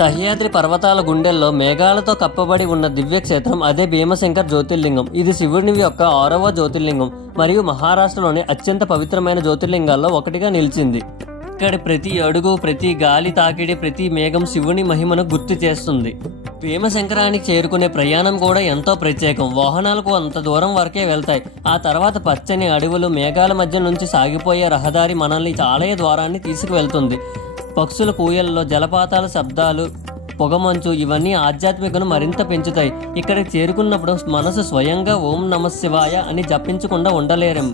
సహ్యాద్రి పర్వతాల గుండెల్లో మేఘాలతో కప్పబడి ఉన్న దివ్యక్షేత్రం అదే భీమశంకర్ జ్యోతిర్లింగం. ఇది శివుని యొక్క 6వ జ్యోతిర్లింగం మరియు మహారాష్ట్రలోని అత్యంత పవిత్రమైన జ్యోతిర్లింగాల్లో ఒకటిగా నిలిచింది. ఇక్కడి ప్రతి అడుగు, ప్రతి గాలి తాకిడి, ప్రతి మేఘం శివుని మహిమను గుర్తు చేస్తుంది. భీమశంకరానికి చేరుకునే ప్రయాణం కూడా ఎంతో ప్రత్యేకం. వాహనాలకు అంత దూరం వరకే వెళ్తాయి. ఆ తర్వాత పచ్చని అడవులు, మేఘాల మధ్య నుంచి సాగిపోయే రహదారి మనల్ని ఆలయ ద్వారాన్ని తీసుకువెళ్తుంది. పక్షుల కూయల్లో జలపాతాల శబ్దాలు, పొగమంచు ఇవన్నీ ఆధ్యాత్మికను మరింత పెంచుతాయి. ఇక్కడికి చేరుకున్నప్పుడు మనసు స్వయంగా ఓం నమః శివాయ అని జపించకుండా ఉండలేరం.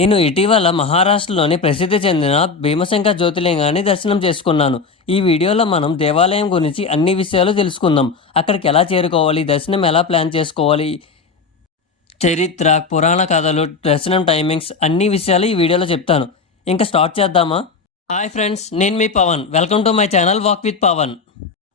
నేను ఇటీవల మహారాష్ట్రలోని ప్రసిద్ధి చెందిన భీమశంకర్ జ్యోతిర్లింగాన్ని దర్శనం చేసుకున్నాను. ఈ వీడియోలో మనం దేవాలయం గురించి అన్ని విషయాలు తెలుసుకుందాం. అక్కడికి ఎలా చేరుకోవాలి, దర్శనం ఎలా ప్లాన్ చేసుకోవాలి, చరిత్ర, పురాణ కథలు, దర్శనం టైమింగ్స్ అన్ని విషయాలు ఈ వీడియోలో చెప్తాను. ఇంకా స్టార్ట్ చేద్దామా? హాయ్ ఫ్రెండ్స్, నేను మీ Pavan. Welcome to my channel walk with Pavan.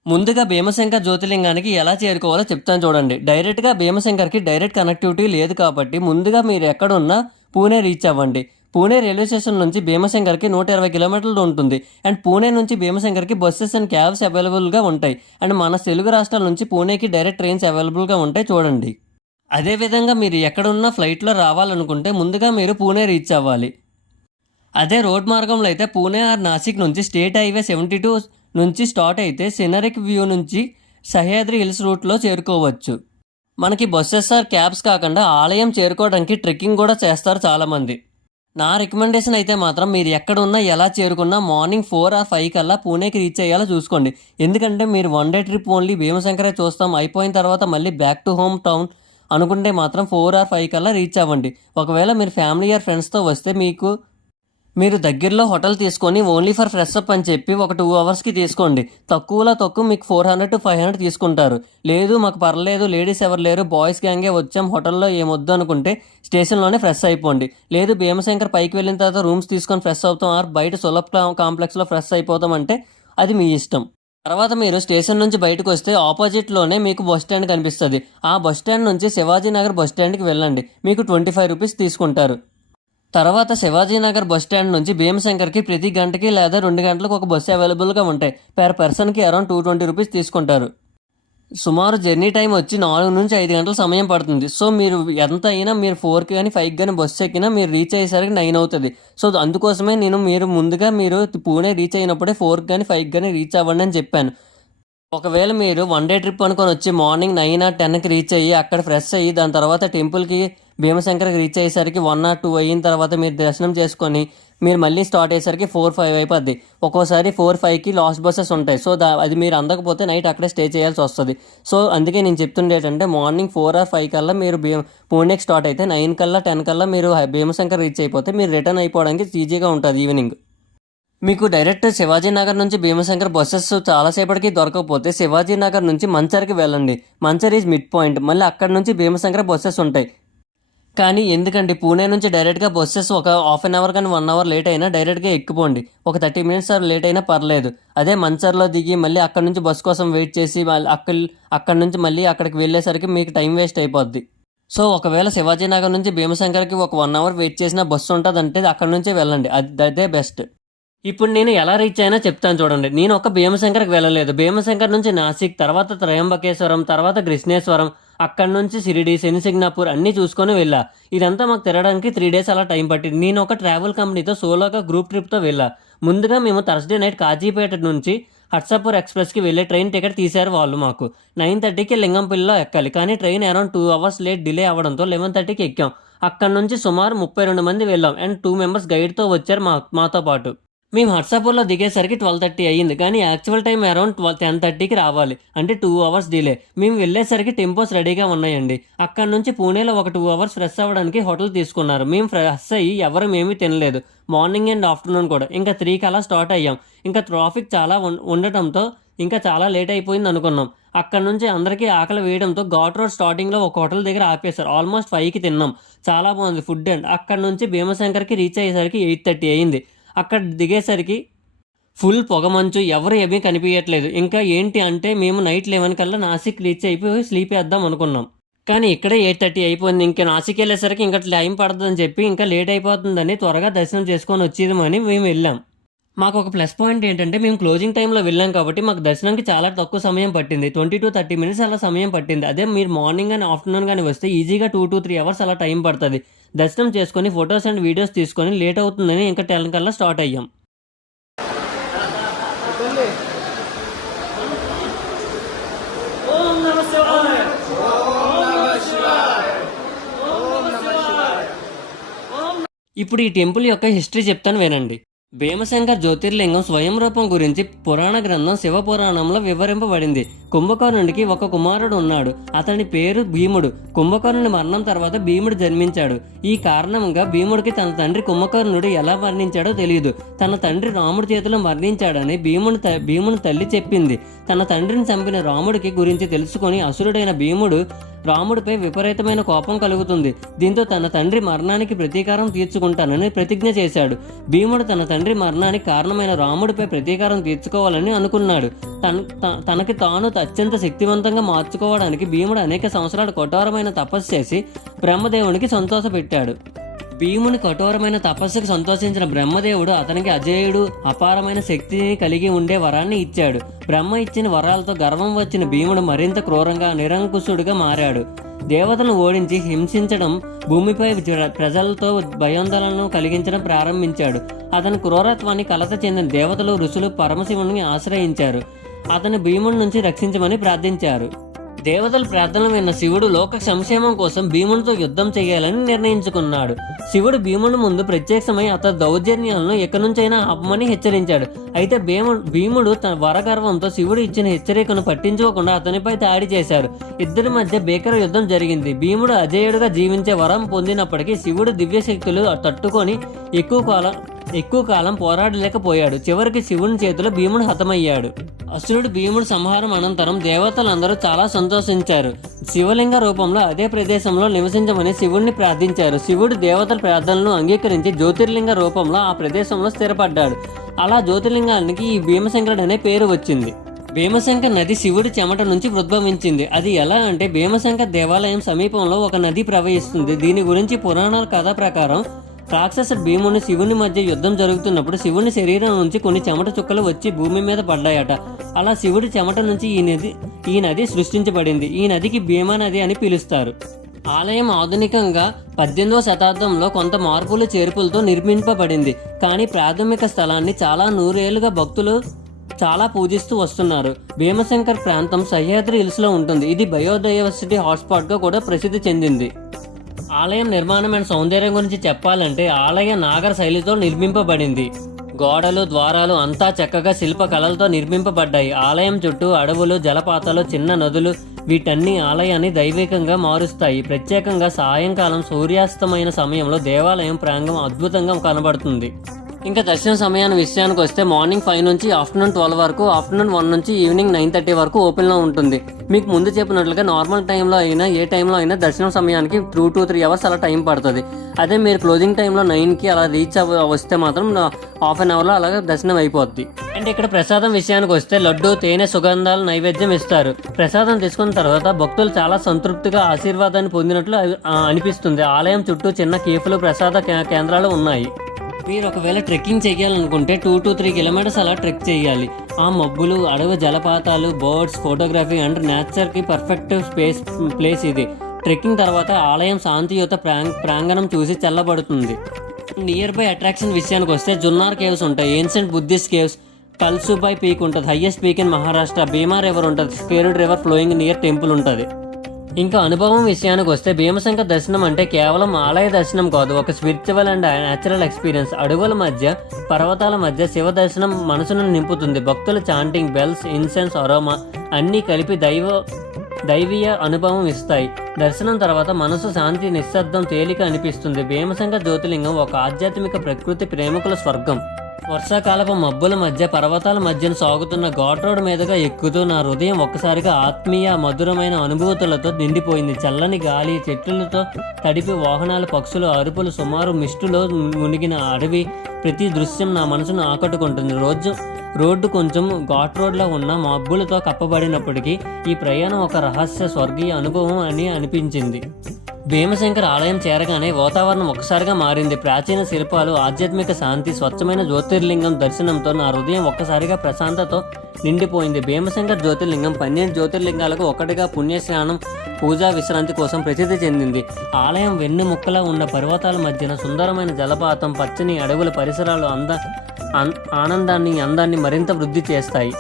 ముందుగా భీమశంకర్ జ్యోతిర్లింగానికి ఎలా చేరుకోవాలో చెప్తాను చూడండి. డైరెక్ట్గా భీమశంకర్కి డైరెక్ట్ కనెక్టివిటీ లేదు కాబట్టి ముందుగా మీరు ఎక్కడున్నా పూణే రీచ్ అవ్వండి. పూణే రైల్వే స్టేషన్ నుంచి భీమశంకర్కి 120 కిలోమీటర్లు ఉంటుంది. అండ్ పూణే నుంచి భీమశంకర్కి బస్సెస్ అండ్ క్యాబ్స్ అవైలబుల్గా ఉంటాయి. అండ్ మన తెలుగు రాష్ట్రాల నుంచి పూణేకి డైరెక్ట్ ట్రైన్స్ అవైలబుల్గా ఉంటాయి చూడండి. అదేవిధంగా మీరు ఎక్కడున్నా ఫ్లైట్లో రావాలనుకుంటే ముందుగా మీరు పూణే రీచ్ అవ్వాలి. అదే రోడ్ మార్గంలో అయితే పూణే ఆర్ నాసిక్ నుంచి స్టేట్ హైవే 72 నుంచి స్టార్ట్ అయితే సినరిక్ వ్యూ నుంచి సహ్యాద్రి హిల్స్ రూట్లో చేరుకోవచ్చు. మనకి బస్సెస్ ఆర్ క్యాబ్స్ కాకుండా ఆలయం చేరుకోవడానికి ట్రెక్కింగ్ కూడా చేస్తారు చాలామంది. నా రికమెండేషన్ అయితే మాత్రం మీరు ఎక్కడున్నా ఎలా చేరుకున్నా మార్నింగ్ 4 or 5 కల్లా పూణేకి రీచ్ అయ్యేలా చూసుకోండి. ఎందుకంటే మీరు 1 day ట్రిప్ ఓన్లీ భీమశంకరే చూస్తాం అయిపోయిన తర్వాత మళ్ళీ బ్యాక్ టు హోమ్ టౌన్ అనుకుంటే మాత్రం 4 or 5 కల్లా రీచ్ అవ్వండి. ఒకవేళ మీరు ఫ్యామిలీ ఆర్ ఫ్రెండ్స్తో వస్తే మీరు దగ్గరలో హోటల్ తీసుకొని ఓన్లీ ఫర్ ఫ్రెష్ అప్ అని చెప్పి ఒక 2 hours తీసుకోండి. తక్కువలో తక్కువ మీకు 400 to 500 తీసుకుంటారు. లేదు మాకు పర్లేదు, లేడీస్ ఎవరు లేరు, బాయ్స్ గ్యాంగే వచ్చాం, హోటల్లో ఏమొద్దు అనుకుంటే స్టేషన్లోనే ఫ్రెష్ అయిపోండి. లేదు భీమశంకర్ పైకి వెళ్ళిన తర్వాత రూమ్స్ తీసుకొని ఫ్రెష్ అవుతాం ఆర్ బయట సులభ్ కాంప్లెక్స్లో ఫ్రెష్ అయిపోతాం అంటే అది మీ ఇష్టం. తర్వాత మీరు స్టేషన్ నుంచి బయటకు వస్తే ఆపోజిట్లోనే మీకు బస్ స్టాండ్ కనిపిస్తుంది. ఆ బస్ స్టాండ్ నుంచి శివాజీనగర్ బస్ స్టాండ్కి వెళ్ళండి. మీకు 25 రూపీస్ తీసుకుంటారు. తర్వాత శివాజీనగర్ బస్ స్టాండ్ నుంచి భీమశంకర్కి ప్రతి గంటకి లేదా 2 గంటలకు ఒక బస్సు అవైలబుల్గా ఉంటాయి. పర్ పర్సన్కి అరౌండ్ 220 రూపీస్ తీసుకుంటారు. సుమారు జర్నీ టైం వచ్చి 4 నుంచి 5 గంటల సమయం పడుతుంది. సో మీరు ఎంత అయినా మీరు 4కి కానీ 5కి కానీ బస్సు ఎక్కినా మీరు రీచ్ అయ్యేసరికి 9 అవుతుంది. సో అందుకోసమే మీరు ముందుగా పూణే రీచ్ అయినప్పుడే 4కి కానీ 5కి కానీ రీచ్ అవ్వండి అని చెప్పాను. ఒకవేళ మీరు 1 day ట్రిప్ అనుకొని వచ్చి మార్నింగ్ 9 or 10కి రీచ్ అయ్యి అక్కడ ఫ్రెష్ అయ్యి దాని తర్వాత టెంపుల్కి భీమశంకర్కి రీచ్ అయ్యేసరికి 1 or 2 అయిన తర్వాత మీరు దర్శనం చేసుకొని మీరు మళ్ళీ స్టార్ట్ అయ్యేసరికి 4-5 అయిపోద్ది. ఒక్కోసారి 4-5కి లాస్ట్ బస్సెస్ ఉంటాయి. సో అది మీరు అందకపోతే నైట్ అక్కడే స్టే చేయాల్సి వస్తుంది. సో అందుకే నేను చెప్తుండేటంటే మార్నింగ్ 4 or 5 కల్లా మీరు పూణేకి స్టార్ట్ అయితే 9 కల్లా 10 కల్లా మీరు భీమశంకర్ రీచ్ అయిపోతే మీరు రిటర్న్ అయిపోవడానికి ఈజీగా ఉంటుంది. ఈవినింగ్ మీకు డైరెక్ట్ శివాజీనగర్ నుంచి భీమశంకర్ బస్సెస్ చాలాసేపటికి దొరకకపోతే శివాజీనగర్ నుంచి మంచర్కి వెళ్ళండి. మంచర్ ఈజ్ మిడ్ పాయింట్. మళ్ళీ అక్కడ నుంచి భీమశంకర్ బస్సెస్ ఉంటాయి. కానీ ఎందుకంటే పూణే నుంచి డైరెక్ట్గా బస్సెస్ ఒక హాఫ్ అన్ అవర్ కానీ 1 hour లేట్ అయినా డైరెక్ట్గా ఎక్కిపోండి. ఒక 30 minutes లేట్ అయినా పర్లేదు. అదే మంచర్లో దిగి మళ్ళీ అక్కడ నుంచి బస్ కోసం వెయిట్ చేసి అక్కడ నుంచి మళ్ళీ అక్కడికి వెళ్ళేసరికి మీకు టైం వేస్ట్ అయిపోద్ది. సో ఒకవేళ శివాజీనగర్ నుంచి భీమశంకర్కి ఒక 1 hour వెయిట్ చేసిన బస్సు ఉంటుందంటే అక్కడ నుంచే వెళ్ళండి. అదే బెస్ట్. ఇప్పుడు నేను ఎలా రీచ్ అయినా చెప్తాను చూడండి. నేను ఒక భీమశంకర్కి వెళ్ళలేదు. భీమశంకర్ నుంచి నాసిక్, తర్వాత త్రయంబకేశ్వరం, తర్వాత కృష్ణేశ్వరం, అక్కడ నుంచి షిరిడి, శనిసింగ్నాపూర్ అన్నీ చూసుకొని వెళ్ళా. ఇదంతా మాకు తిరగడానికి 3 days అలా టైం పట్టింది. నేను ఒక ట్రావెల్ కంపెనీతో సోలోగా గ్రూప్ ట్రిప్తో వెళ్ళా. ముందుగా మేము థర్స్డే నైట్ కాజీపేట నుంచి హట్సాపూర్ ఎక్స్ప్రెస్కి వెళ్ళే ట్రైన్ టికెట్ తీశారు వాళ్ళు మాకు. 9:30కి లింగంపల్లిలో ఎక్కాలి. కానీ train around 2 hours late delay అవ్వడంతో 11:30కి ఎక్కాం. అక్కడ నుంచి సుమారు 32 మంది వెళ్ళాం. అండ్ 2 members గైడ్తో వచ్చారు మాతో పాటు. మేము హట్సాపూర్లో దిగేసరికి 12:30 అయ్యింది. కానీ యాక్చువల్ టైం అరౌండ్ 10:30కి రావాలి. అంటే 2 hours డిలే. మేము వెళ్ళేసరికి టెంపోస్ రెడీగా ఉన్నాయండి. అక్కడ నుంచి పూణేలో ఒక 2 hours ఫ్రెష్ అవ్వడానికి హోటల్ తీసుకున్నారు. మేము ఫ్రెష్ అయ్యి ఎవరు ఏమీ తినలేదు. మార్నింగ్ అండ్ ఆఫ్టర్నూన్ కూడా. ఇంకా 3కి అలా స్టార్ట్ అయ్యాం. ఇంకా ట్రాఫిక్ చాలా ఉండటంతో ఇంకా చాలా లేట్ అయిపోయింది అనుకున్నాం. అక్కడ నుంచి అందరికీ ఆకలి వేయడంతో ఘాట్ రోడ్ స్టార్టింగ్లో ఒక హోటల్ దగ్గర ఆపేశారు. ఆల్మోస్ట్ 5కి తిన్నాం. చాలా బాగుంది ఫుడ్. అండ్ అక్కడ నుంచి భీమశంకర్కి రీచ్ అయ్యేసరికి 8:30 అయ్యింది. అక్కడ దిగేసరికి ఫుల్ పొగమంచు, ఎవరు ఏమీ కనిపించట్లేదు. ఇంకా ఏంటి అంటే మేము నైట్ 11 కల్లా నాసిక్ రీచ్ అయిపోయి స్లీప్ వేద్దాం అనుకున్నాం. కానీ ఇక్కడే 8:30 అయిపోయింది. ఇంకా నాసిక్ వెళ్ళేసరికి ఇంకా టైం పడుతుందని చెప్పి ఇంకా లేట్ అయిపోతుందని త్వరగా దర్శనం చేసుకొని వచ్చేదామని మేము వెళ్ళాం. మాకు ఒక ప్లస్ పాయింట్ ఏంటంటే మేము క్లోజింగ్ టైంలో వెళ్ళాం కాబట్టి మాకు దర్శనానికి చాలా తక్కువ సమయం పట్టింది. 20-30 మినిట్స్ అలా సమయం పట్టింది. అదే మీరు మార్నింగ్ కానీ ఆఫ్టర్నూన్ కానీ వస్తే ఈజీగా 2-3 అవర్స్ అలా టైం పడుతుంది. దర్శనం చేసుకొని ఫొటోస్ అండ్ వీడియోస్ తీసుకొని లేట్ అవుతుందని ఇంకా 10 కల్లా స్టార్ట్ అయ్యాం. ఇప్పుడు ఈ టెంపుల్ యొక్క హిస్టరీ చెప్తాను వినండి. భీమశంకర్ జ్యోతిర్లింగం స్వయం రూపం గురించి పురాణ గ్రంథం శివపురాణంలో వివరింపబడింది. కుంభకర్ణుడికి ఒక కుమారుడు ఉన్నాడు. అతని పేరు భీముడు. కుంభకర్ణుని మరణం తర్వాత భీముడు జన్మించాడు. ఈ కారణంగా భీముడికి తన తండ్రి కుంభకర్ణుడు ఎలా మరణించాడో తెలియదు. తన తండ్రి రాముడి చేతిలో మరణించాడని భీముని తల్లి చెప్పింది. తన తండ్రిని చంపిన రాముడికి గురించి తెలుసుకొని అసురుడైన భీముడు రాముడిపై విపరీతమైన కోపం కలుగుతుంది. దీంతో తన తండ్రి మరణానికి ప్రతీకారం తీర్చుకుంటానని ప్రతిజ్ఞ చేశాడు. భీముడు తన తండ్రి మరణానికి కారణమైన రాముడిపై ప్రతీకారం తీర్చుకోవాలని అనుకున్నాడు. తనకి తాను అత్యంత శక్తివంతంగా మార్చుకోవడానికి భీముడు అనేక సంవత్సరాలు కఠోరమైన తపస్సు చేసి బ్రహ్మదేవునికి సంతోషపెట్టాడు. భీముని కఠోరమైన తపస్సుకు సంతోషించిన బ్రహ్మదేవుడు అతనికి అజేయుడు, అపారమైన శక్తిని కలిగి ఉండే వరాన్ని ఇచ్చాడు. బ్రహ్మ ఇచ్చిన వరాలతో గర్వం వచ్చిన భీముడు మరింత క్రూరంగా నిరంకుశుడిగా మారాడు. దేవతలను ఓడించి హింసించడం, భూమిపై ప్రజలతో భయాందోళనను కలిగించడం ప్రారంభించాడు. అతని క్రూరత్వాన్ని కలత చెందిన దేవతలు, ఋషులు పరమశివుని ఆశ్రయించారు. అతని భీముడి నుంచి రక్షించమని ప్రార్థించారు. దేవతల ప్రార్థనలు విన్న శివుడు లోక సంక్షేమం కోసం భీమునితో యుద్ధం చేయాలని నిర్ణయించుకున్నాడు. శివుడు భీముని ముందు ప్రత్యక్షమై అతని దౌర్జన్యాలను ఎక్కడి నుంచైనా ఆపమని హెచ్చరించాడు. అయితే భీముడు తన వరగర్వంతో శివుడు ఇచ్చిన హెచ్చరికను పట్టించుకోకుండా అతనిపై దాడి చేశారు. ఇద్దరి మధ్య భీకర యుద్ధం జరిగింది. భీముడు అజేయుడుగా జీవించే వరం పొందినప్పటికీ శివుడు దివ్యశక్తులు తట్టుకొని ఎక్కువ కాలం పోరాడలేకపోయాడు. చివరికి శివుని చేతిలో భీముడు హతమయ్యాడు. అసురుడు భీముడు సంహారం అనంతరం దేవతలందరూ చాలా సంతోషించారు. శివలింగ రూపంలో అదే ప్రదేశంలో నివసించమని శివుడిని ప్రార్థించారు. శివుడు దేవతల ప్రార్థనలను అంగీకరించి జ్యోతిర్లింగ రూపంలో ఆ ప్రదేశంలో స్థిరపడ్డాడు. అలా జ్యోతిర్లింగానికి ఈ భీమశంకరుడు అనే పేరు వచ్చింది. భీమశంకర్ నది శివుడి చెమట నుంచి ఉద్భవించింది. అది ఎలా అంటే భీమశంకర్ దేవాలయం సమీపంలో ఒక నది ప్రవహిస్తుంది. దీని గురించి పురాణాల కథ ప్రకారం రాక్షస భీముని శివుని మధ్య యుద్ధం జరుగుతున్నప్పుడు శివుని శరీరం నుంచి కొన్ని చెమట చుక్కలు వచ్చి భూమి మీద పడ్డాయట. అలా శివుడి చెమట నుంచి ఈ నది సృష్టించబడింది. ఈ నదికి భీమా నది అని పిలుస్తారు. ఆలయం ఆధునికంగా 18వ శతాబ్దంలో కొంత మార్పులు చేర్పులతో నిర్మింపబడింది. కానీ ప్రాథమిక స్థలాన్ని చాలా నూరేళ్లుగా భక్తులు చాలా పూజిస్తూ వస్తున్నారు. భీమశంకర్ ప్రాంతం సహ్యాద్రి హిల్స్లో ఉంటుంది. ఇది బయోడైవర్సిటీ హాట్స్పాట్గా కూడా ప్రసిద్ధి చెందింది. ఆలయం నిర్మాణం అండ్ సౌందర్యం గురించి చెప్పాలంటే ఆలయ నాగర శైలితో నిర్మింపబడింది. గోడలు, ద్వారాలు అంతా చక్కగా శిల్ప కళలతో నిర్మింపబడ్డాయి. ఆలయం చుట్టూ అడవులు, జలపాతాలు, చిన్న నదులు వీటన్ని ఆలయాన్ని దైవికంగా మారుస్తాయి. ప్రత్యేకంగా సాయంకాలం సూర్యాస్తమైన సమయంలో దేవాలయం ప్రాంగణం అద్భుతంగా కనబడుతుంది. ఇంకా దర్శన సమయాన్ని విషయానికి వస్తే మార్నింగ్ 5 నుంచి ఆఫ్టర్నూన్ 12 వరకు, ఆఫ్టర్నూన్ 1 నుంచి ఈవినింగ్ 9:30 వరకు ఓపెన్లో ఉంటుంది. మీకు ముందు చెప్పినట్లుగా నార్మల్ టైంలో అయినా ఏ టైంలో అయినా దర్శనం సమయానికి 2-3 అవర్స్ అలా టైం పడుతుంది. అదే మీరు క్లోజింగ్ టైంలో 9కి అలా రీచ్ వస్తే మాత్రం హాఫ్ అన్ అవర్లో అలాగే దర్శనం అయిపోద్ది. అండ్ ఇక్కడ ప్రసాదం విషయానికి వస్తే లడ్డు, తేనె, సుగంధాలు నైవేద్యం ఇస్తారు. ప్రసాదం తీసుకున్న తర్వాత భక్తులు చాలా సంతృప్తిగా ఆశీర్వాదాన్ని పొందినట్లు అనిపిస్తుంది. ఆలయం చుట్టూ చిన్న కేఫ్లు, ప్రసాద కేంద్రాలు ఉన్నాయి. మీరు ఒకవేళ ట్రెక్కింగ్ చేయాలనుకుంటే 2-3 కిలోమీటర్స్ అలా ట్రెక్ చేయాలి. ఆ మబ్బులు, అడవి జలపాతాలు, బర్డ్స్, ఫోటోగ్రఫీ అండ్ నేచర్కి పర్ఫెక్ట్ ప్లేస్ ఇది. ట్రెక్కింగ్ తర్వాత ఆలయం శాంతియుత ప్రాంగణం చూసి చల్లబడుతుంది. నియర్ బై అట్రాక్షన్ విషయానికి వస్తే జున్నార్ కేవ్స్ ఉంటాయి, ancient Buddhist caves, Kalsubai peak ఉంటుంది, highest peak in Maharashtra, Bhima river ఉంటుంది, sacred river flowing near temple ఉంటుంది. ఇంకా అనుభవం విషయానికి వస్తే భీమశంకర్ దర్శనం అంటే కేవలం ఆలయ దర్శనం కాదు, ఒక స్పిరిచువల్ అండ్ న్యాచురల్ ఎక్స్పీరియన్స్. అడవుల మధ్య, పర్వతాల మధ్య శివ దర్శనం మనసును నింపుతుంది. భక్తులు చాంటింగ్, బెల్స్, ఇన్సెన్స్, అరోమా అన్నీ కలిపి దైవీయ అనుభవం ఇస్తాయి. దర్శనం తర్వాత మనసు శాంతి, నిశ్శబ్దం, తేలిక అనిపిస్తుంది. భీమశంకర్ జ్యోతిర్లింగం ఒక ఆధ్యాత్మిక ప్రకృతి ప్రేమికుల స్వర్గం. వర్షాకాలపు మబ్బుల మధ్య, పర్వతాల మధ్యన సాగుతున్న ఘాట్ రోడ్ మీదుగా ఎక్కుతూ నా హృదయం ఒక్కసారిగా ఆత్మీయ మధురమైన అనుభూతులతో నిండిపోయింది. చల్లని గాలి, చెట్లతో తడిపి వాహనాల, పక్షుల అరుపులు, సుమారు మిస్టులో మునిగిన అడవి, ప్రతి దృశ్యం నా మనసును ఆకట్టుకుంటుంది. రోడ్డు కొంచెం ఘాట్ రోడ్లో ఉన్న మబ్బులతో కప్పబడినప్పటికీ ఈ ప్రయాణం ఒక రహస్య స్వర్గీయ అనుభవం అని అనిపించింది. భీమశంకర్ ఆలయం చేరగానే వాతావరణం ఒక్కసారిగా మారింది. ప్రాచీన శిల్పాలు, ఆధ్యాత్మిక శాంతి, స్వచ్ఛమైన జ్యోతిర్లింగం దర్శనంతో నా హృదయం ఒక్కసారిగా ప్రశాంతతో నిండిపోయింది. భీమశంకర్ జ్యోతిర్లింగం 12 జ్యోతిర్లింగాలకు ఒకటిగా పుణ్యస్నానం, పూజా విశ్రాంతి కోసం ప్రసిద్ధి చెందింది. ఆలయం వెన్నెముక్కలా ఉన్న పర్వతాల మధ్యన సుందరమైన జలపాతం, పచ్చని అడవుల పరిసరాలు అందాన్ని మరింత వృద్ధి చేస్తాయి.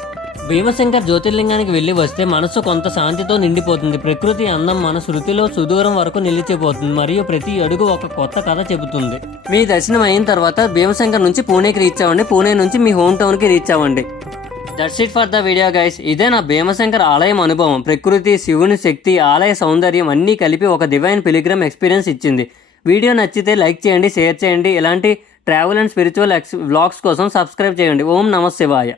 భీమశంకర్ జ్యోతిర్లింగానికి వెళ్ళి వస్తే మనసు కొంత శాంతితో నిండిపోతుంది. ప్రకృతి అందం మన శృతిలో సుదూరం వరకు నిలిచిపోతుంది మరియు ప్రతి అడుగు ఒక కొత్త కథ చెబుతుంది. మీ దర్శనం అయిన తర్వాత భీమశంకర్ నుంచి పూణేకి రీచ్ అవ్వండి. పూణే నుంచి మీ హోమ్ టౌన్కి రీచ్ అవ్వండి. That's it for the video guys. ఇదే నా భీమశంకర్ ఆలయం అనుభవం. ప్రకృతి, శివుని శక్తి, ఆలయ సౌందర్యం అన్నీ కలిపి ఒక డివైన్ పిలిగ్రమ్ ఎక్స్పీరియన్స్ ఇచ్చింది. వీడియో నచ్చితే లైక్ చేయండి, షేర్ చేయండి. ఇలాంటి ట్రావెల్ అండ్ స్పిరిచువల్ వ్లాగ్స్ కోసం సబ్స్క్రైబ్ చేయండి. ఓం నమః శివాయ.